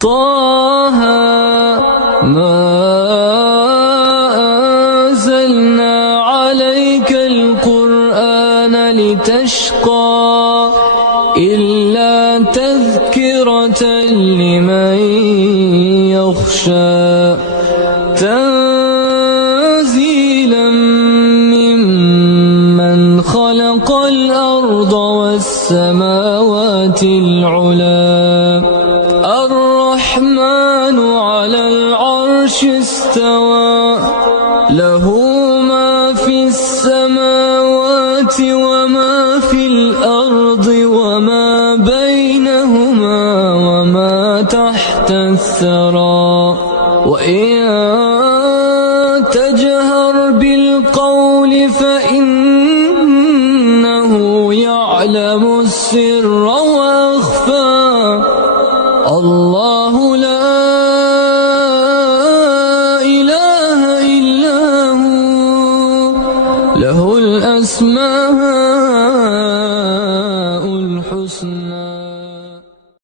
طه ما أنزلنا عليك القرآن لتشقى إلا تذكرة لمن يخشى تنزيلا ممن خلق الأرض والسماوات العلى الرحمن على العرش استوى له ما في السماوات وما في الأرض وما بينهما وما تحت الثرى وإن تجهر بالقول فإنه يعلم السر وأخفى الله لا إله إلا هو له الأسماء